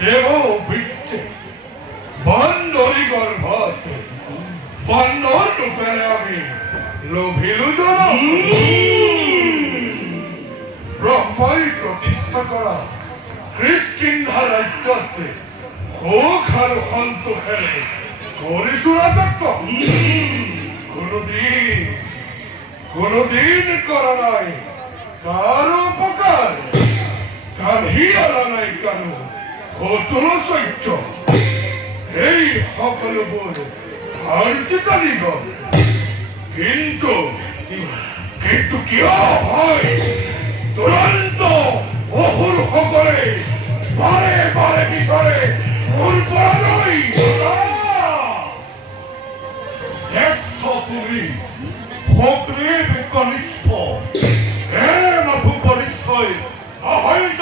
দেহ বৃত্তে বান্ধরি গর্ভত বান্ধর রূপে আমি লোভিলু জন ব্রহ্মাই প্রতিষ্ঠা করা খ্রিস্টিন্ধা রাজ্যতে হোক আর হন্ত খেলে করিসুরা দত্ত কোনদিন করা নাই কারো উপকার কারহি আলা নাই কারো অতুল সৈত্য এই সকল বোধ হার্জিকারিগণ কিন্তু কিন্তু কিয় হয় দুরন্ত অহুর সকলে বারে বারে বিছরে ভুল করা নই তুমি ভগ্নের কনিষ্ঠ হে মধুপরিচয় অহৈত